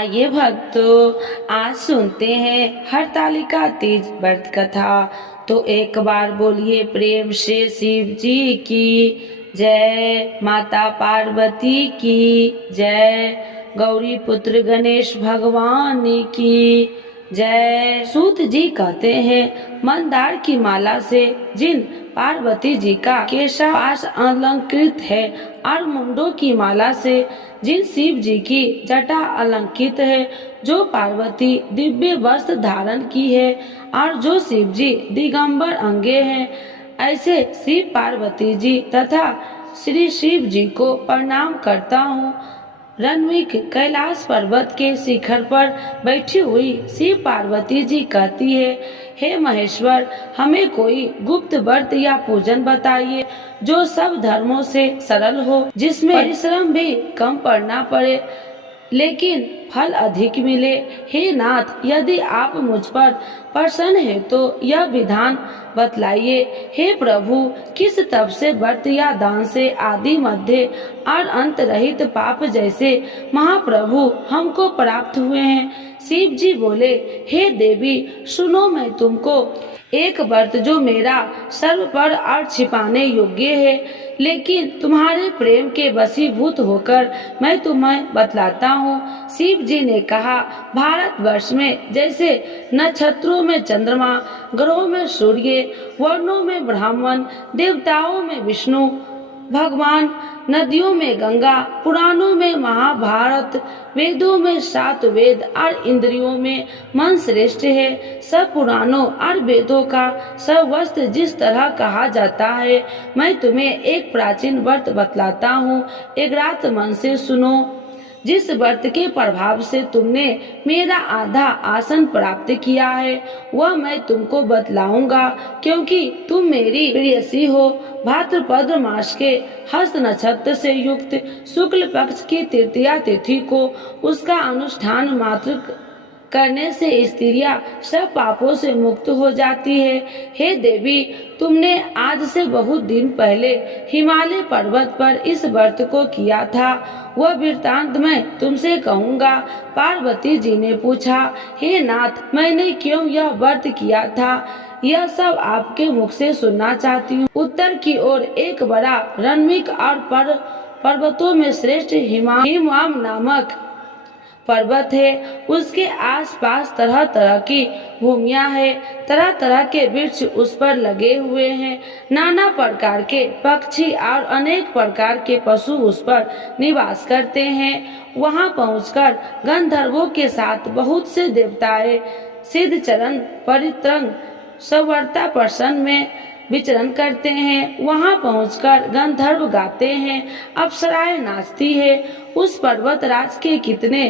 आइए भक्तों, आज सुनते हैं हरतालिका तीज व्रत कथा। तो एक बार बोलिए प्रेम से शिव जी की जय, माता पार्वती की जय, गौरी पुत्र गणेश भगवान की जय। सूत जी कहते हैं, मंदार की माला से जिन पार्वती जी का केशपाश अलंकृत है और मुंडों की माला से जिन शिव जी की जटा अलंकृत है, जो पार्वती दिव्य वस्त्र धारण की है और जो शिव जी दिगंबर अंगे हैं, ऐसे शिव पार्वती जी तथा श्री शिव जी को प्रणाम करता हूँ। रणविक कैलाश पर्वत के शिखर पर बैठी हुई शिव पार्वती जी कहती है, हे महेश्वर, हमें कोई गुप्त व्रत या पूजन बताइए जो सब धर्मों से सरल हो, जिसमें परिश्रम भी कम पड़ना पड़े लेकिन फल अधिक मिले। हे नाथ, यदि आप मुझ पर प्रसन्न है तो यह विधान बतलाइए। हे प्रभु, किस तप से, व्रत या दान से आदि मध्य और अंत रहित पाप जैसे महाप्रभु हमको प्राप्त हुए हैं। शिव जी बोले, हे देवी सुनो, मैं तुमको एक व्रत जो मेरा सर्व पर और छिपाने योग्य है, लेकिन तुम्हारे प्रेम के वशीभूत होकर मैं तुम्हें बतलाता हूँ। शिव जी ने कहा, भारतवर्ष में जैसे नक्षत्रों में चंद्रमा, ग्रहों में सूर्य, वर्णों में ब्राह्मण, देवताओं में विष्णु भगवान, नदियों में गंगा, पुराणों में महाभारत, वेदों में 7 वेद और इंद्रियों में मन श्रेष्ठ है, सब पुराणों और वेदों का सर्वस्त्र जिस तरह कहा जाता है, मैं तुम्हें एक प्राचीन व्रत बतलाता हूँ। एक रात मन से सुनो। जिस व्रत के प्रभाव से तुमने मेरा आधा आसन प्राप्त किया है, वह मैं तुमको बतलाऊंगा, क्योंकि तुम मेरी प्रियसी हो। भाद्रपद मास के हस्त नक्षत्र से युक्त शुक्ल पक्ष की तृतीया तिथि को उसका अनुष्ठान मात्र करने से स्त्रियां सब पापों से मुक्त हो जाती है। हे देवी, तुमने आज से बहुत दिन पहले हिमालय पर्वत पर इस व्रत को किया था, वह वृत्तांत मैं तुमसे कहूँगा। पार्वती जी ने पूछा, हे नाथ, मैंने क्यों यह व्रत किया था, यह सब आपके मुख से सुनना चाहती हूँ। उत्तर की ओर एक बड़ा रणविक और पर्वतों में श्रेष्ठ हिमाम नामक पर्वत है। उसके आसपास तरह तरह की भूमियां है, तरह तरह के वृक्ष उस पर लगे हुए हैं, नाना प्रकार के पक्षी और अनेक प्रकार के पशु उस पर निवास करते हैं। वहां पहुंचकर गंधर्वों के साथ बहुत से देवताएं सिद्ध चरण परित्रंग सवर्ता प्रसन्न में विचरण करते हैं। वहां पहुंचकर गंधर्व गाते हैं, अप्सराएं नाचती है। उस पर्वत राज के कितने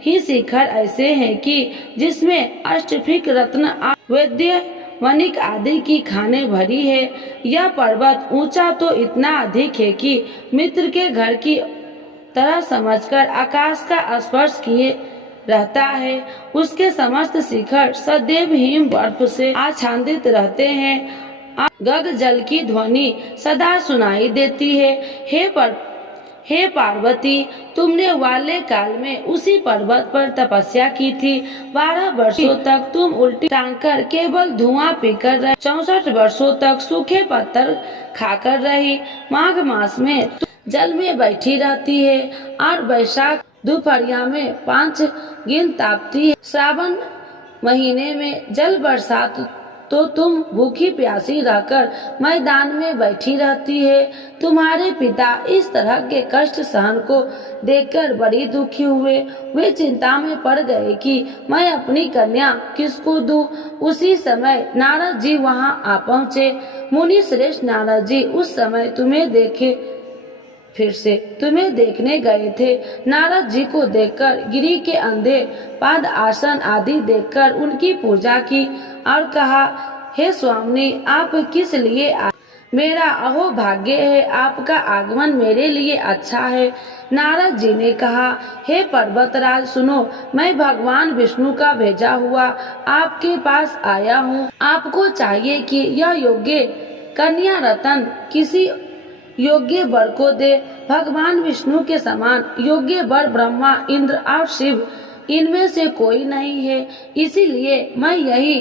ही शिखर ऐसे हैं कि जिसमें अष्टफिक रत्न वैद्य वनिक आदि की खाने भरी है। यह पर्वत ऊंचा तो इतना अधिक है कि मित्र के घर की तरह समझकर आकाश का स्पर्श किए रहता है। उसके समस्त शिखर सदैव हिम बर्फ से आच्छादित रहते हैं। गग जल की ध्वनि सदा सुनाई देती है। हे पार्वती, तुमने वाले काल में उसी पर्वत पर तपस्या की थी। 12 वर्षों तक तुम उल्टी टांग कर केवल धुआं पीकर रही। 64 वर्षों तक सूखे पत्थर खाकर रही। माघ मास में तुम जल में बैठी रहती है और वैशाख दोपहरिया में 5 गिन तापती है। श्रावण महीने में जल बरसात तो तुम भूखी प्यासी रहकर मैदान में बैठी रहती है। तुम्हारे पिता इस तरह के कष्ट सहन को देखकर बड़ी दुखी हुए। वे चिंता में पड़ गए कि मैं अपनी कन्या किसको दूं। उसी समय नारद जी वहां आ पहुँचे। मुनि श्रेष्ठ नारद जी उस समय फिर से तुम्हें देखने गए थे। नारद जी को देखकर गिरी के अंधे पाद आसन आदि देखकर उनकी पूजा की और कहा, हे स्वामी, आप किस लिए आए? मेरा अहो भाग्य है, आपका आगमन मेरे लिए अच्छा है। नारद जी ने कहा, हे पर्वतराज सुनो, मैं भगवान विष्णु का भेजा हुआ आपके पास आया हूँ। आपको चाहिए कि यह योग्य कन्या रतन किसी योग्य वर को दे। भगवान विष्णु के समान योग्य वर ब्रह्मा, इंद्र और शिव इनमें से कोई नहीं है, इसीलिए मैं यही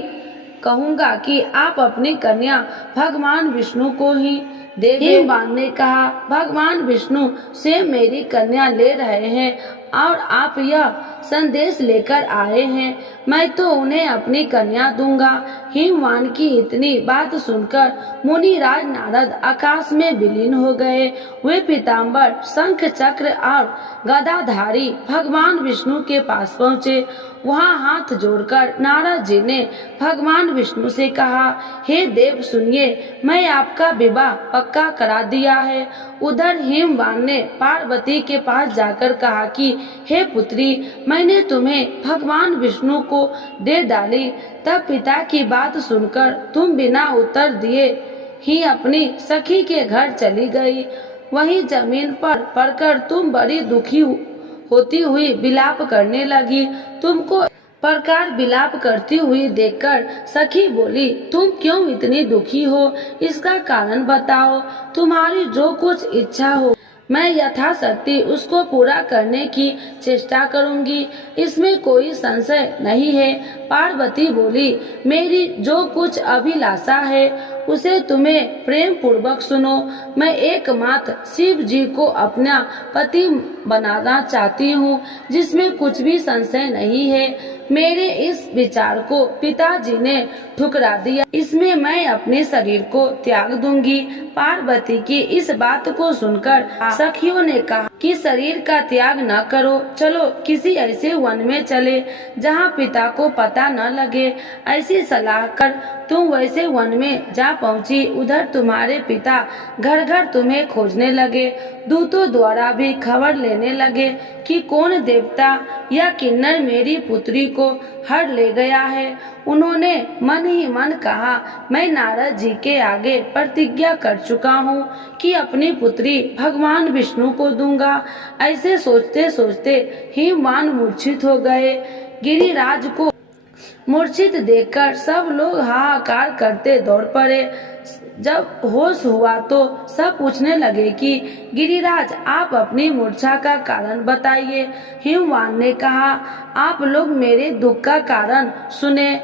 कहूँगा कि आप अपनी कन्या भगवान विष्णु को ही दे दें। हिमवान ने कहा, भगवान विष्णु स्वयं मेरी कन्या ले रहे हैं और आप यह संदेश लेकर आए हैं, मैं तो उन्हें अपनी कन्या दूंगा। हिमवान की इतनी बात सुनकर मुनिराज नारद आकाश में विलीन हो गए। वे पीताम्बर, शंख चक्र और गदाधारी भगवान विष्णु के पास पहुँचे। वहाँ हाथ जोड़कर नारद जी ने भगवान विष्णु से कहा, हे देव सुनिए, मैं आपका विवाह पक्का करा दिया है। उधर हिमवान ने पार्वती के पास जाकर कहा कि हे पुत्री, मैंने तुम्हें भगवान विष्णु को दे डाली। तब पिता की बात सुनकर तुम बिना उत्तर दिए ही अपनी सखी के घर चली गई। वहीं जमीन पर पड़कर तुम बड़ी दुखी होती हुई विलाप करने लगी। तुमको प्रकार विलाप करती हुई देखकर सखी बोली, तुम क्यों इतनी दुखी हो? इसका कारण बताओ। तुम्हारी जो कुछ इच्छा हो मैं यथाशक्ति उसको पूरा करने की चेष्टा करूंगी, इसमें कोई संशय नहीं है। पार्वती बोली, मेरी जो कुछ अभिलाषा है उसे तुम्हें प्रेम पूर्वक सुनो। मैं एकमात्र शिव जी को अपना पति बनाना चाहती हूँ, जिसमें कुछ भी संशय नहीं है। मेरे इस विचार को पिताजी ने ठुकरा दिया, इसमें मैं अपने शरीर को त्याग दूंगी। पार्वती की इस बात को सुनकर सखियों ने कहा कि शरीर का त्याग न करो, चलो किसी ऐसे वन में चले जहाँ पिता को पता न लगे। ऐसी सलाह कर तुम वैसे वन में जा पहुँची। उधर तुम्हारे पिता घर घर तुम्हें खोजने लगे। दूतों द्वारा भी खबर लेने लगे कि कौन देवता या किन्नर मेरी पुत्री को हर ले गया है। उन्होंने मन ही मन कहा, मैं नारद जी के आगे प्रतिज्ञा कर चुका हूँ कि अपनी पुत्री भगवान विष्णु को दूंगा। ऐसे सोचते सोचते हिमवान मूर्छित हो गए। गिरिराज को मूर्छित देखकर सब लोग हाहाकार करते दौड़ पड़े। जब होश हुआ तो सब पूछने लगे कि गिरिराज, आप अपनी मूर्छा का कारण बताइए। हिमवान ने कहा, आप लोग मेरे दुख का कारण सुने।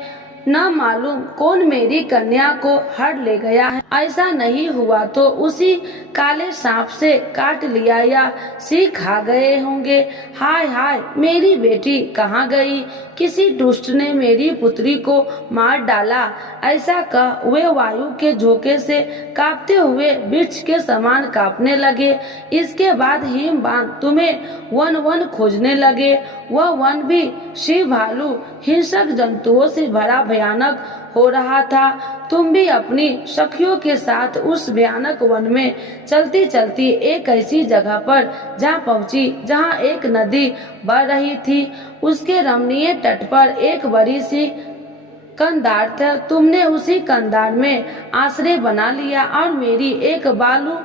न मालूम कौन मेरी कन्या को हर ले गया है। ऐसा नहीं हुआ तो उसी काले सांप से काट लिया या सी खा गए होंगे। हाय हाय, मेरी बेटी कहाँ गई? किसी दुष्ट ने मेरी पुत्री को मार डाला। ऐसा कह वे वायु के झोंके से कांपते हुए वृक्ष के समान कांपने लगे। इसके बाद हिमवान तुम्हें वन वन खोजने लगे। वह वन भी शिव, भालू, हिंसक जंतुओं से भरा भयानक हो रहा था। तुम भी अपनी सखियों के साथ उस भयानक वन में चलती चलती एक ऐसी जगह पर जा पहुंची जहां एक नदी बह रही थी। उसके रमणीय तट पर एक बड़ी सी कंधार था। तुमने उसी कंधार में आश्रय बना लिया और मेरी एक बालू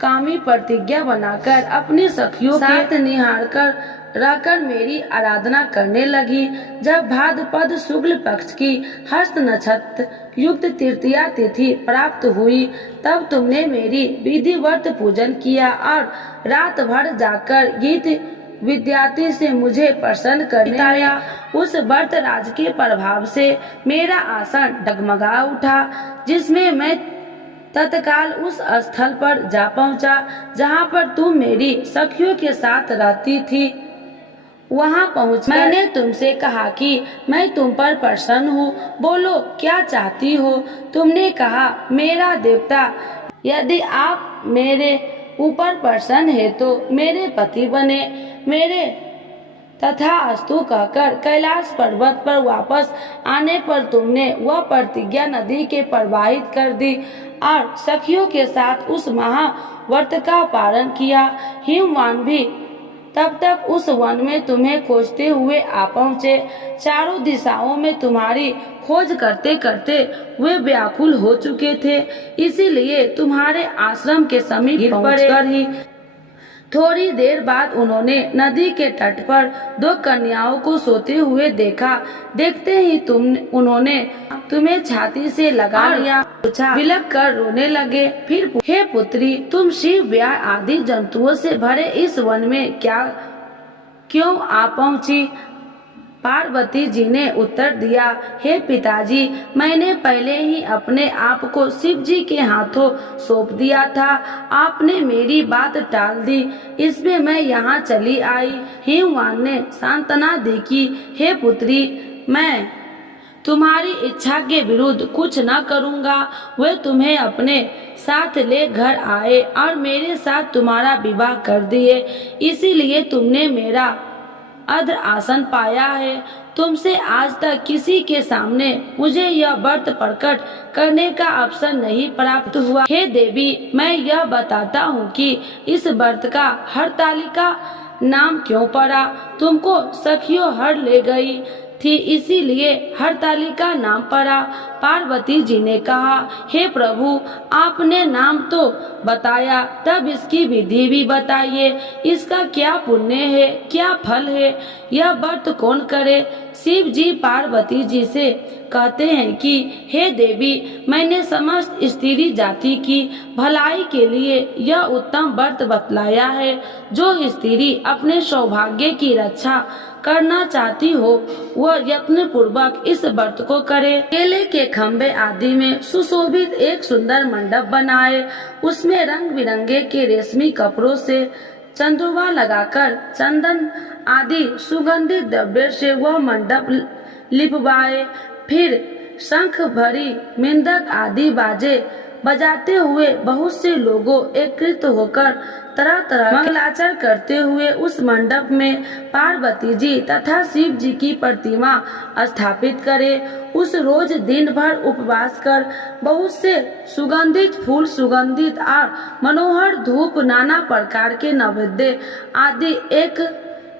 कामी प्रतिज्ञा बनाकर अपनी सखियों के साथ निहार कर रहकर मेरी आराधना करने लगी। जब भाद्रपद शुक्ल पक्ष की हस्त नक्षत्र युक्त तृतीया तिथि प्राप्त हुई, तब तुमने मेरी विधिवत पूजन किया और रात भर जाकर गीत विद्यार्थी से मुझे प्रसन्न करने आया। उस व्रत राज के प्रभाव से मेरा आसन डगमगा उठा, जिसमें मैं तत्काल उस स्थल पर जा पहुंचा जहां पर तुम मेरी सखियों के साथ रहती थी। वहां पहुंच मैंने तुमसे कहा कि मैं तुम पर प्रसन्न हूँ, बोलो क्या चाहती हो? तुमने कहा, मेरा देवता, यदि आप मेरे ऊपर प्रसन्न है तो मेरे पति बने। मेरे तथास्तु कहकर कैलाश पर्वत पर वापस आने पर तुमने वह प्रतिज्ञा नदी के प्रवाहित कर दी और सखियों के साथ उस महाव्रत का पालन किया। हिमवान भी तब तक उस वन में तुम्हें खोजते हुए आ पहुँचे। चारों दिशाओं में तुम्हारी खोज करते करते वे व्याकुल हो चुके थे, इसीलिए तुम्हारे आश्रम के समीप पहुंचकर ही थोड़ी देर बाद उन्होंने नदी के तट पर दो कन्याओं को सोते हुए देखा। देखते ही उन्होंने तुम्हें छाती से लगा लिया, बिलख कर रोने लगे। फिर, हे पुत्री, तुम शिव, व्याघ्र आदि जंतुओं से भरे इस वन में क्यों आ पहुंची? पार्वती जी ने उत्तर दिया, हे पिताजी, मैंने पहले ही अपने आप को शिव जी के हाथों सौंप दिया था। आपने मेरी बात टाल दी, इसमें मैं यहाँ चली आई। हिमवान ने सांत्वना दी कि हे पुत्री, मैं तुम्हारी इच्छा के विरुद्ध कुछ न करूँगा। वे तुम्हें अपने साथ ले घर आए और मेरे साथ तुम्हारा विवाह कर दिए, इसीलिए तुमने मेरा अध आसन पाया है। तुमसे आज तक किसी के सामने मुझे यह व्रत प्रकट करने का अवसर नहीं प्राप्त हुआ। हे देवी, मैं यह बताता हूँ कि इस व्रत का हरतालिका नाम क्यों पड़ा। तुमको सखियों हर ले गई थी, इसीलिए हरतालिका नाम पड़ा। पार्वती जी ने कहा, हे प्रभु, आपने नाम तो बताया, तब इसकी विधि भी बताइए। इसका क्या पुण्य है, क्या फल है, यह व्रत कौन करे। शिव जी पार्वती जी से कहते हैं कि हे देवी, मैंने समस्त स्त्री जाति की भलाई के लिए यह उत्तम व्रत बतलाया है। जो स्त्री अपने सौभाग्य की रक्षा करना चाहती हो, वह यत्न पूर्वक इस व्रत को करे। केले के खम्भे आदि में सुशोभित एक सुंदर मंडप बनाए, उसमें रंग बिरंगे के रेशमी कपड़ों से चंद्रमा लगाकर चंदन आदि सुगंधित द्रव्य से वह मंडप लिपवाए। फिर शंख भरी मेंढक आदि बाजे बजाते हुए बहुत से लोगों एकत्रित होकर तरह तरह मंगलाचरण करते हुए उस मंडप में पार्वती जी तथा शिव जी की प्रतिमा स्थापित करे। उस रोज दिन भर उपवास कर बहुत से सुगंधित फूल, सुगंधित और मनोहर धूप, नाना प्रकार के नैवेद्य आदि एक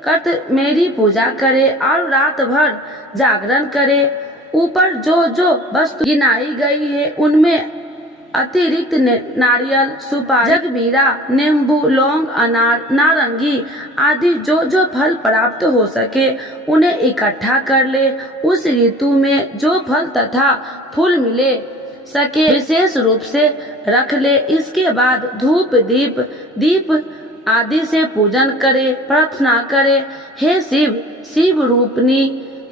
करत मेरी पूजा करे और रात भर जागरण करे। ऊपर जो जो वस्तु गिनाई गई है उनमें अतिरिक्त नारियल, सुपारी, जगबीरा, नींबू, लौंग, अनार, नारंगी आदि जो जो फल प्राप्त हो सके उन्हें इकट्ठा कर ले। उस ऋतु में जो फल तथा फूल मिले सके विशेष रूप से रख ले। इसके बाद धूप दीप आदि से पूजन करे, प्रार्थना करे, हे शिव, शिव रूपनी,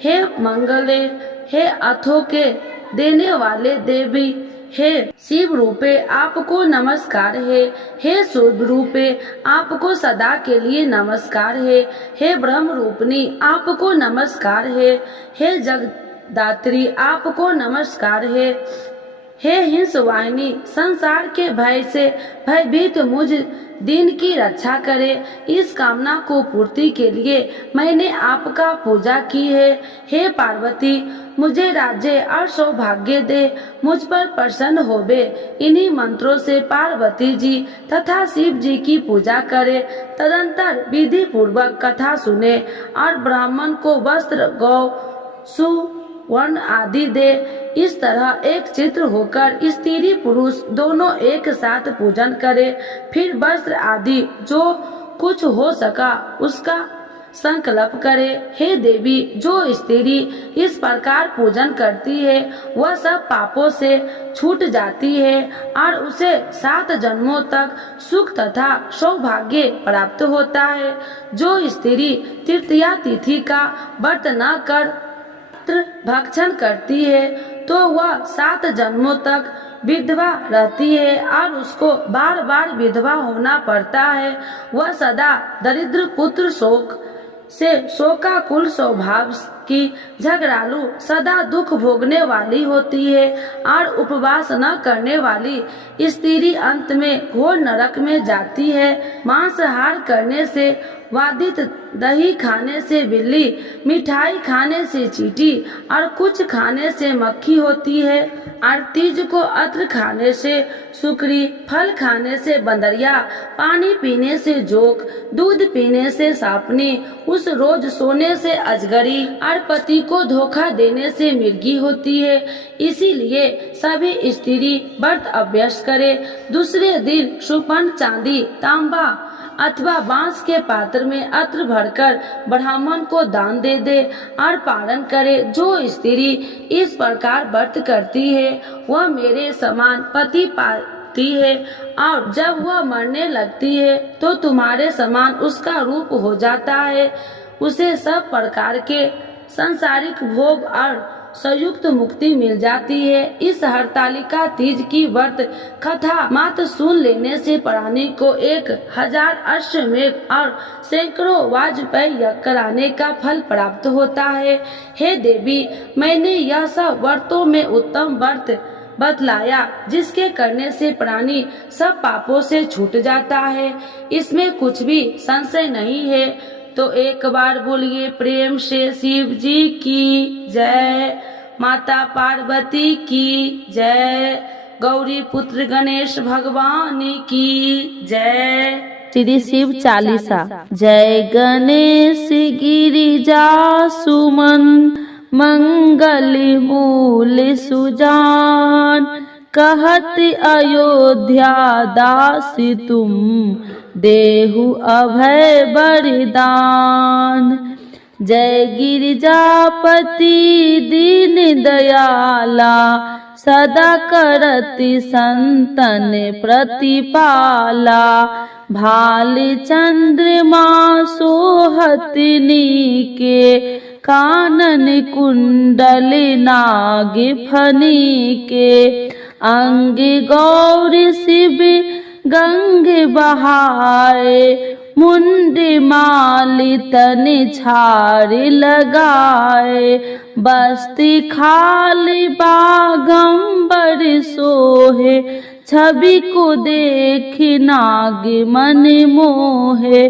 हे मंगले, हे अथो के देने वाले देवी, हे शिव रूपे आपको नमस्कार है। हे शुभ रूपे आपको सदा के लिए नमस्कार है। हे ब्रह्म रूपनी आपको नमस्कार है। हे जगदात्री आपको नमस्कार है। हे हिंसवाहिनी संसार के भय से भयभीत मुझ दिन की रक्षा करे। इस कामना को पूर्ति के लिए मैंने आपका पूजा की है। हे पार्वती, मुझे राज्य और सौभाग्य दे, मुझ पर प्रसन्न होवे। इन्हीं मंत्रों से पार्वती जी तथा शिव जी की पूजा करे। तदंतर विधि पूर्वक कथा सुने और ब्राह्मण को वस्त्र, गौ, सुवर्ण आदि दे। इस तरह एक चित्र होकर स्त्री पुरुष दोनों एक साथ पूजन करे। फिर वस्त्र आदि जो कुछ हो सका उसका संकल्प करे। हे देवी, जो स्त्री इस प्रकार पूजन करती है वह सब पापों से छूट जाती है और उसे 7 जन्मों तक सुख तथा सौभाग्य प्राप्त होता है। जो स्त्री तृतीया तिथि का व्रत न कर भक्षण करती है तो वह 7 जन्मों तक विधवा रहती है और उसको बार बार विधवा होना पड़ता है। वह सदा दरिद्र पुत्र शोक से शोकाकुल स्वभाव की, झगड़ालू, सदा दुख भोगने वाली होती है और उपवास न करने वाली स्त्री अंत में घोर नरक में जाती है। मांसाहार करने से वादित, दही खाने से बिल्ली, मिठाई खाने से चींटी और कुछ खाने से मक्खी होती है और तीज को अत्र खाने से सुकरी, फल खाने से बंदरिया, पानी पीने से जोक, दूध पीने से सांपनी, उस रोज सोने से अजगरी और पति को धोखा देने से मिर्गी होती है। इसीलिए सभी स्त्री व्रत अभ्यास करे। दूसरे दिन सुपर्ण, चांदी, तांबा अथवा बांस के पात्र में अत्र भरकर ब्राह्मण को दान दे दे और पारण करे। जो स्त्री इस प्रकार व्रत करती है वह मेरे समान पति पाती है और जब वह मरने लगती है तो तुम्हारे समान उसका रूप हो जाता है। उसे सब प्रकार के सांसारिक भोग और संयुक्त मुक्ति मिल जाती है। इस हरतालिका तीज की व्रत कथा मात्र सुन लेने से प्राणी को 1000 अश्वमेध और सैकड़ों वाजपेयी यज्ञ कराने का फल प्राप्त होता है। हे देवी, मैंने यह सब व्रतों में उत्तम व्रत बतलाया जिसके करने से प्राणी सब पापों से छूट जाता है, इसमें कुछ भी संशय नहीं है। तो एक बार बोलिए प्रेम से शिव जी की जय, माता पार्वती की जय, गौरी पुत्र गणेश भगवान की जय। श्री शिव चालीसा। जय गणेश गिरिजा सुमन, मंगल मूल सुजान, कहत अयोध्या दास तुम, देहु अभय वरदान। जय गिरिजापति दीन दयाला, सदा करति संतन प्रतिपाला। भाल चंद्रमा सोहत नीके, कानन कुंडल नाग फनी के। अंग गौर शिव गंग बहाए, मुंड माली तन छार लगाए। बस्ती खाली बागंबर सोहे, छवि को देख नाग मन मोहे।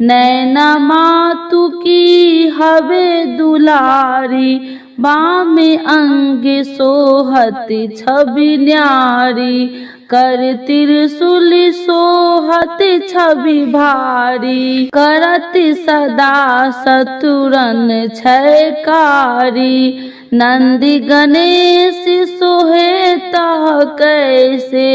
नैना मातु की हवे दुलारी, बामे अंग सोहत छवि न्यारी। कर त्रिशूल सोहत छवि भारी, करत सदा शत्रुरन क्षयकारी। नंदी गणेश सोहे तह कैसे,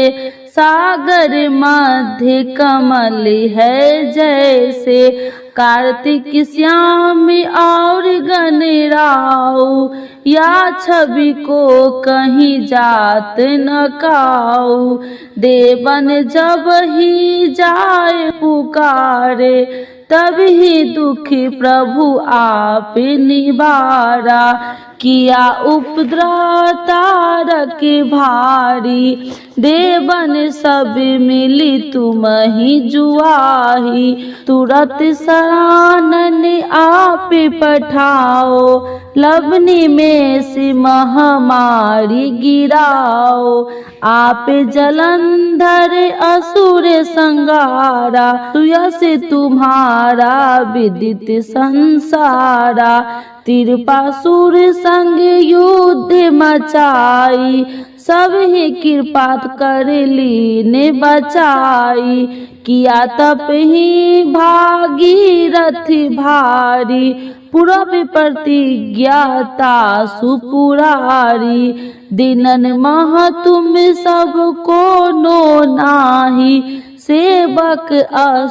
सागर मध्य कमल है जैसे। कार्तिक श्याम और गणराऊ, या छवि को कहीं जात न काऊ। देवन जब ही जाए पुकारे, तब ही दुखी प्रभु आप निवारा। किया उपद्रव तारक भारी, देवन सब मिली तुम ही जुआही। तुरत शरणन आप पठाओ, लवनी में सी महामारी गिराओ। आप जलंधर असुर संगारा, सुयस तुम्हारा विदित संसारा। तिरपासुर संग युद्ध मचाई, सब ही कृपा कर लीने बचाई। किया तप ही भागीरथ भारी, पूरब प्रतिज्ञाता सुपुरारी। दिनन मह तुम सब को नो नाही, सेवक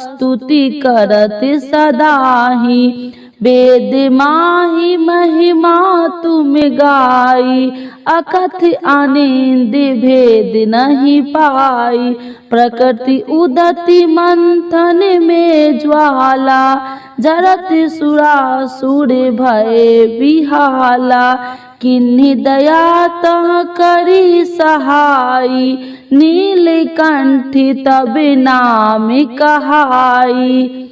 स्तुति करत सदाही। वेद माही महिमा तुम गाई, अकथ आनंद भेद नहीं पाई। प्रकृति उदति मंथन में ज्वाला, जरत सुरासुर भय बिहाला। किन्हीं दया तह करी सहाई, नीलकंठी तब नाम कहाई।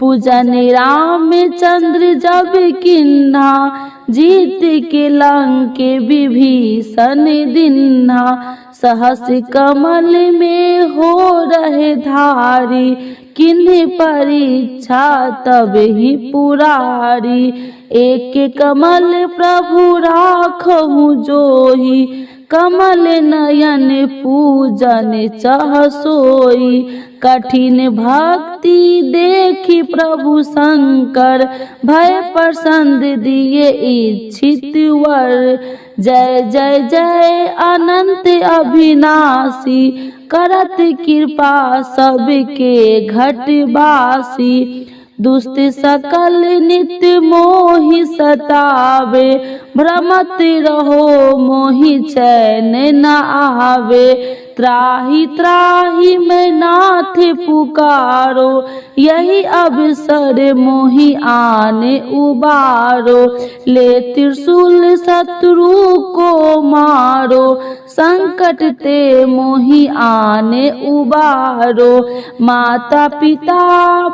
पूजन रामचंद्र जब किन्हा, जीत के लंक विभीषण दिन्हा। सहस कमल में हो रहे धारी, किन्हीं परीक्षा तब ही पुरारी। एक कमल प्रभु राखहु जोही, कमल नयन पूजन चह सोई। कठिन भक्ति देखी प्रभु शंकर, भय प्रसन्न दिए इच्छित वर। जय जय जय अनंत अविनाशी, करत कृपा सबके घटवासी। दुष्ट सकल नित्य मोहि सतावे, भ्रमत रहो मोहि चैन न आवे। त्राहि त्राहि मैं नाथ पुकारो, यही अवसर मोहि आने उबारो। ले त्रिशूल शत्रु को मारो, संकट ते मोहि आने उबारो। माता पिता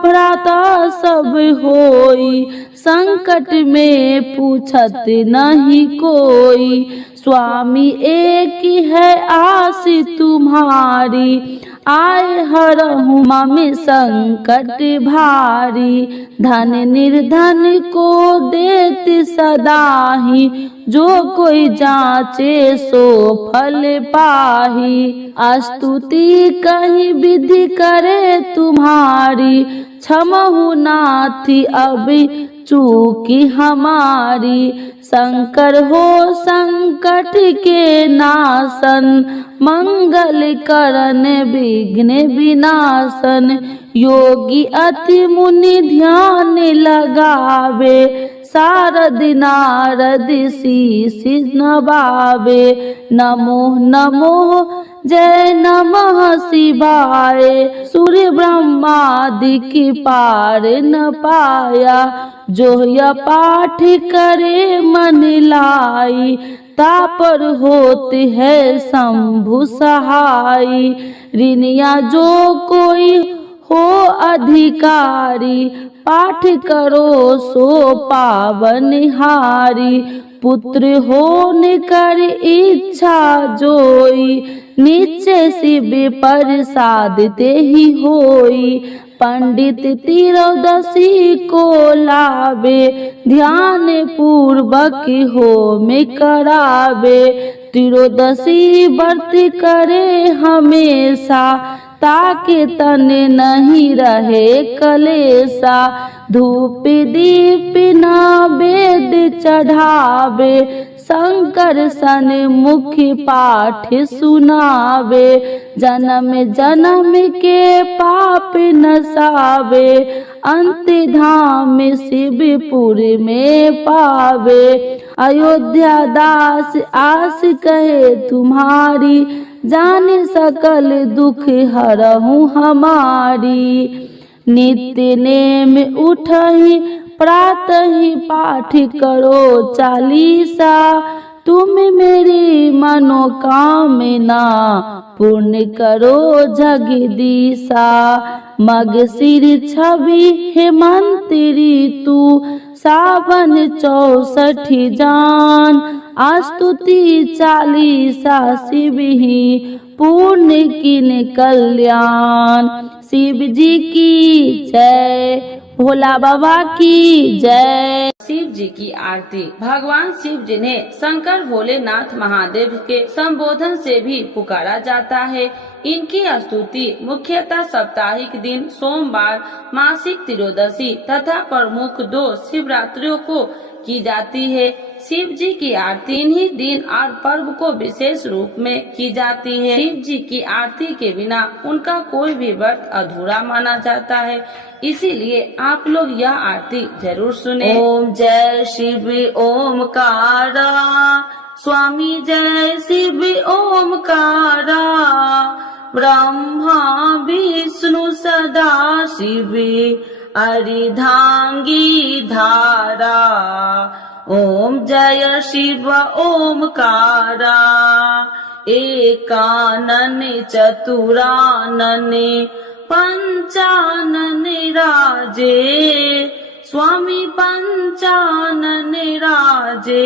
भ्राता सब होई, संकट में पूछत नहीं कोई। स्वामी एक है आस तुम्हारी, आए हरहु मम संकट भारी। धन निर्धन को देत सदाही, जो कोई जाचे सो फल पाही। स्तुति कहीं विधि करे तुम्हारी, क्षमहु नाथी अब चूकी हमारी। शंकर हो संकट के नाशन, मंगल करन विघ्न विनाशन। योगी अति मुनि ध्यान लगावे, शारद नारद शीश नवावे। नमो नमो जय नमः शिवाय, सूर्य ब्रह्मादि की पार न पाया। जो यह पाठ करे मन लाई, तापर होते है शंभु सहाय। ऋणिया जो कोई हो अधिकारी, पाठ करो सो पावनहारी। पुत्र होने कर इच्छा जोई, नीचे शिव प्रसाद ते ही होई। पंडित त्रयोदशी को लावे, ध्यान पूर्वक होम करावे। त्रयोदशी व्रत करे हमेशा, ताकि तन नहीं रहे कलेसा। धूप दीप नैवेद्य चढ़ावे, शंकर सन मुख पाठ सुनावे। जन्म जन्म के पाप नसावे, अंत धाम शिवपुर में पावे। अयोध्या दास आस कहे तुम्हारी, जाने सकल दुख हरहु हमारी। नित्य नेम उठहि प्रातः पाठ करो चालीसा, तुम मेरी मनोकामना पूर्ण करो जगदीशा। मगशिर छवि हेमंत ऋतु, सावन 64 जान। स्तुति चालीसा शिव ही, पूर्ण किन कल्याण। शिव जी की जय, भोला बाबा की जय। शिव जी की आरती। भगवान शिव जिन्हें शंकर भोलेनाथ महादेव के संबोधन से भी पुकारा जाता है, इनकी स्तुति मुख्यतः साप्ताहिक दिन सोमवार, मासिक त्रयोदशी तथा प्रमुख 2 शिवरात्रियों को की जाती है। शिव जी की आरती इन्हीं दिन और पर्व को विशेष रूप में की जाती है। शिव जी की आरती के बिना उनका कोई भी व्रत अधूरा माना जाता है, इसीलिए आप लोग यह आरती जरूर सुने। ओम जय शिव ओमकारा, स्वामी जय शिव ओमकारा। ब्रह्मा विष्णु सदा शिव, अर्धांगी धारा। ओम जय शिव ओमकारा, एकानन चतुरानन पंचानन राजे। स्वामी पंचानन राजे,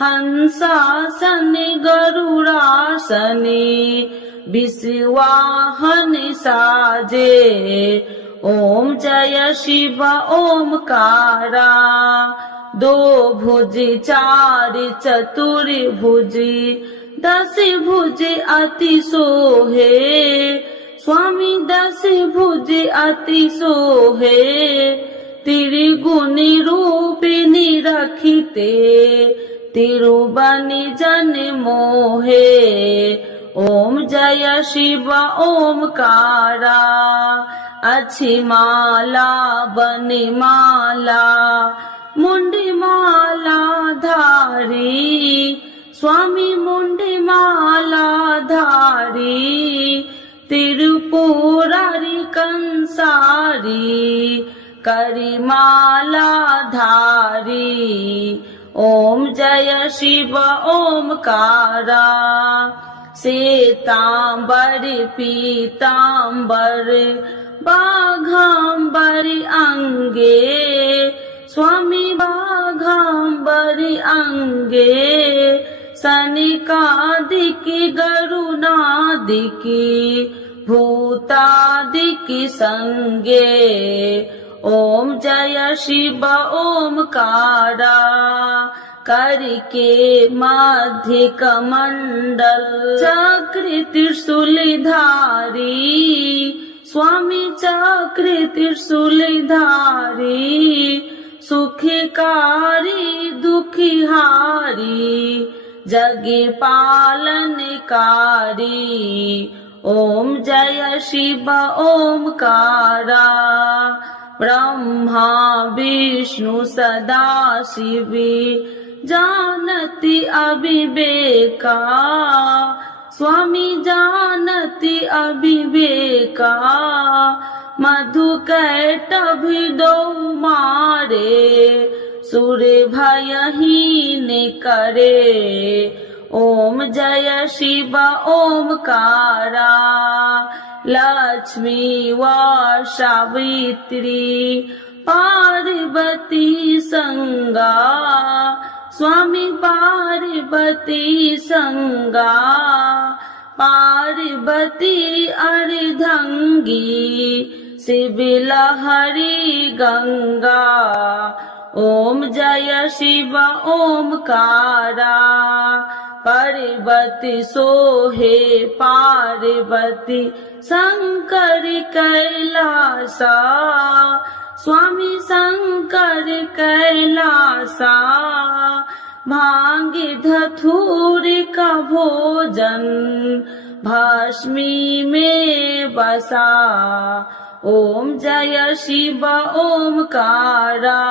हंसासन गरुड़ासन विश्वाहन साजे। ओम जय शिव ओमकारा, 2 भुज 4 चतुर्भुज, 10 भुज अति सोहे। स्वामी 10 भुज अति सोहे, त्रिगुण रूपिणी रखिते, तिरुबनि जन मोहे। ओम जय शिव ओमकारा, अच्छी माला बनि माला, मुंडी माला धारी। स्वामी मुंडी माला धारी, करिमाला धारी। ओम जय शिव ओमकारा। श्वेतांबर पीतांबर बाघांबर अंगे। स्वामी बाघांबर अंगे। सनिकादिकी गरुणादिकी भूतादिकी संगे। ओम जय शिव ओमकारा। करके मध्य कमंडल चक्र त्रिशूलधारी। स्वामी चक्र त्रिशूलधारी। सुखकारी दुखिहारी जगे पालनकारी। ओम जय शिव ओमकारा। ब्रह्मा विष्णु सदा शिव जानति अविवेका। स्वामी जानति अविवेका। मधु कैटभ दो मारे सुर भयहीन करे। ओम जय शिव ओमकारा। लक्ष्मी व सावित्री पार्वती संगा। स्वामी पार्वती संगा। पार्वती अर्धंगी शिव लहरी गंगा। ओम जय शिव ओमकारा। पार्वती सोहे पार्वती शंकर कैलासा। स्वामी शंकर कैलासा। भांग धतूर का भोजन भस्मी में बसा। ओम जय शिव ओमकारा।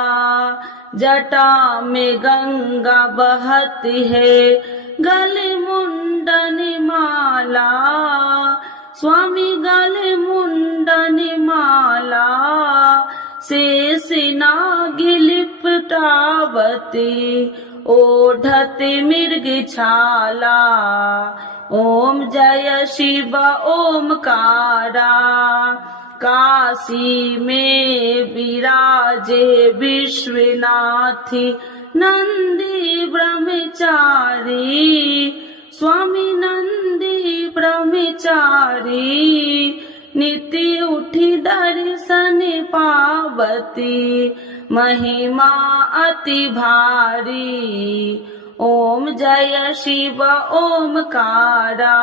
जटा में गंगा बहती है गले मुंडन माला। स्वामी गले मुंडन माला। शेष नाग लिपटावती ओढ़त मृग छाला। ओम जय शिव ओमकारा। काशी में विराजे विश्वनाथ नंदी ब्रह्मचारी। स्वामी नंदी ब्रह्मचारी। नित्य उठी दर्शन पावती महिमा अति भारी। ओम जय शिव ओमकारा।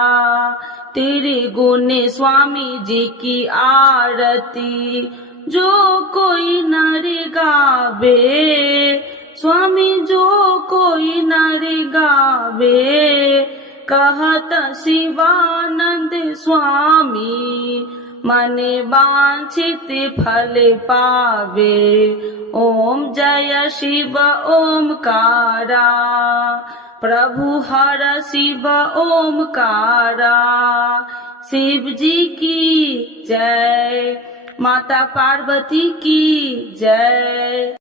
त्रिगुण स्वामी जी की आरती जो कोई नर गावे। स्वामी जो कोई नर गावे। कहत शिवानंद स्वामी मन वांछित फल पावे। ओम जय शिव ओमकारा। प्रभु हर शिव ओमकारा। शिव जी की जय। माता पार्वती की जय।